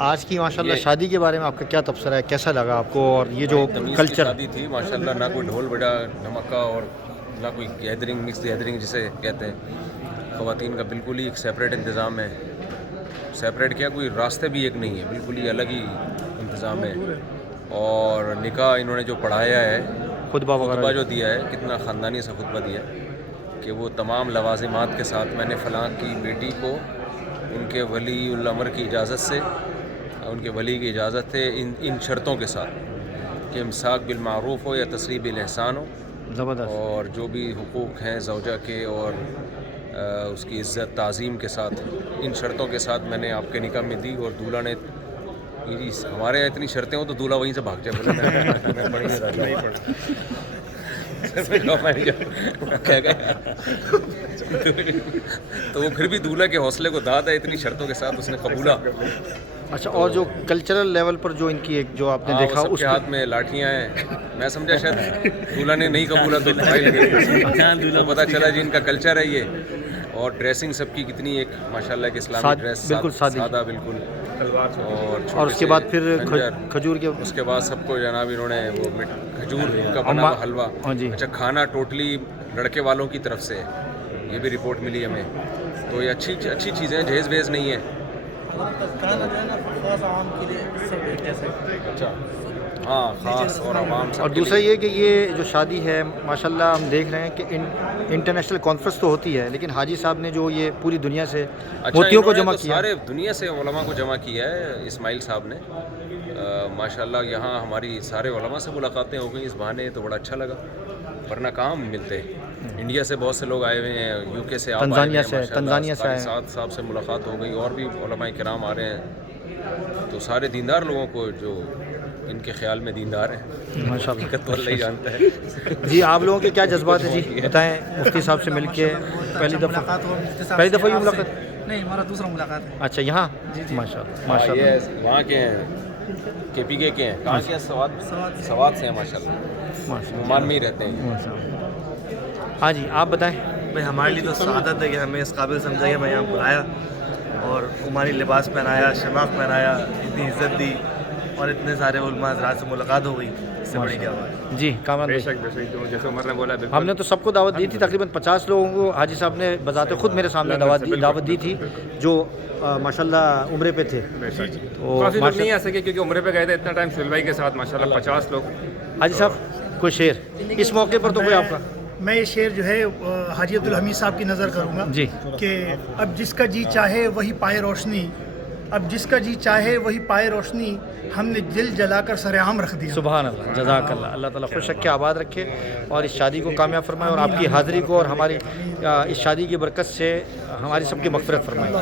آج کی ماشاءاللہ شادی کے بارے میں آپ کا کیا تبصرہ ہے، کیسا لگا آپ کو؟ اور یہ جو تمیز کی کلچر شادی تھی ماشاءاللہ، نہ کوئی ڈھول بجا دھماکہ اور نہ کوئی گیدرنگ، مکس گیدرنگ جسے کہتے ہیں، خواتین کا بالکل ہی ایک سیپریٹ انتظام ہے. سیپریٹ کیا، کوئی راستے بھی ایک نہیں ہے، بالکل ہی الگ ہی انتظام ہے. اور نکاح انہوں نے جو پڑھایا ہے، خطبہ جو دیا ہے، کتنا خاندانی سا خطبہ دیا ہے کہ وہ تمام لوازمات کے ساتھ، میں نے فلاں کی بیٹی کو ان کے ولی الامر کی اجازت سے، ان کے ولی کی اجازت ہے، ان شرطوں کے ساتھ کہ امساک بالمعروف ہو یا تسریح بالاحسان ہو، زبردست. اور جو بھی حقوق ہیں زوجہ کے اور اس کی عزت تعظیم کے ساتھ، ان شرطوں کے ساتھ میں نے آپ کے نکاح میں دی. اور دولہا نے، ہمارے یہاں اتنی شرطیں ہوں تو دولہا وہیں سے بھاگ جائے، بولے میں پڑھی نہیں رہا. تو وہ پھر بھی دولہا کے حوصلے کو داد ہے، اتنی شرطوں کے ساتھ اس نے قبولا. اچھا، اور جو کلچرل لیول پر جو ان کی ایک جو آپ نے دیکھا، سب اس کے ہاتھ میں لاٹھیاں ہیں. میں سمجھا شاید دولہا نے نہیں قبولا تو تو پتہ چلا جی ان کا کلچر ہے یہ. اور ڈریسنگ سب کی کتنی ایک ماشاءاللہ کہ اسلامی ڈریس، بالکل سادہ بالکل. اور اس کے بعد پھر کھجور کے، اس کے بعد سب کو جناب انہوں نے وہ کھجور کا بنا ہوا حلوہ. اچھا، کھانا ٹوٹلی لڑکے والوں کی طرف سے، یہ بھی رپورٹ ملی ہمیں. تو یہ اچھی چیزیں ہیں، جہیز ویز نہیں ہے. اچھا ہاں، خاص اور عوام. اور دوسرا یہ کہ یہ جو شادی ہے ماشاءاللہ ہم دیکھ رہے ہیں کہ انٹرنیشنل کانفرنس تو ہوتی ہے، لیکن حاجی صاحب نے جو یہ پوری دنیا سے موتیوں کو جمع کیا، سارے دنیا سے علماء کو جمع کیا ہے اسماعیل صاحب نے. ماشاءاللہ یہاں ہماری سارے علماء سے ملاقاتیں ہو گئیں اس بہانے، تو بڑا اچھا لگا، ورنہ کہاں ملتے. انڈیا سے بہت سے لوگ آئے ہوئے ہیں، یو کے سے، تنزانیہ سے قاری سعد صاحب سے ملاقات ہو گئی، اور بھی علماء کرام آ رہے ہیں. تو سارے دیندار لوگوں کو جو ان کے خیال میں دیندار ہیں، ماشاءاللہ تو اللہ ہی جانتا ہے. جی آپ لوگوں کے کیا جذبات ہیں جی؟ بتائیں. مفتی صاحب سے مل کے پہلی دفعہ ہی ملاقات؟ نہیں، ہمارا دوسرا ملاقات ہے. اچھا، یہاں ماشاءاللہ یہ وہاں کے ہیں، کے پی کے ہیں. کہاں کے ہیں؟ سوات سے ہیں ماشاءاللہ، عمان میں ہی رہتے ہیں. ہاں جی، آپ بتائیں. بھائی ہمارے لیے تو سعادت ہے کہ ہمیں اس قابل سمجھا کہ میں یہاں بلایا اور عمانی لباس پہنایا، شماغ پہنایا، اتنی عزت دی، اور اتنے سارے علماء حضرات سے ملاقات ہو گئی. اس سے بڑی کیا بات. جی کامران بے شک جیسے عمر نے بولا، ہم نے تو سب کو دعوت دی تھی، تقریباً 50 لوگوں کو حاجی صاحب نے بذات خود میرے سامنے دعوت دی تھی، جو ماشاءاللہ عمرے پہ تھے. کافی لوگ نہیں آ سکے کیونکہ عمرے پہ گئے تھے اتنا ٹائم سہیل بھائی کے ساتھ. ماشاءاللہ 50 لوگ. حاجی صاحب کوئی شعر اس موقع پر تو کوئی آپ کا؟ میں یہ شعر جو ہے حاجی عبدالحمید صاحب کی نظر کروں گا جی. کہ اب جس کا جی چاہے وہی پائے روشنی، اب جس کا جی چاہے وہی پائے روشنی، ہم نے دل جلا کر سر عام رکھ دیا. سبحان اللہ، جزاک اللہ. اللہ تعالیٰ خوش رکھے، آباد رکھے، اور اس شادی کو کامیاب فرمائے، اور آپ کی حاضری کو اور ہماری اس شادی کی برکت سے ہماری سب کی مغفرت فرمائے.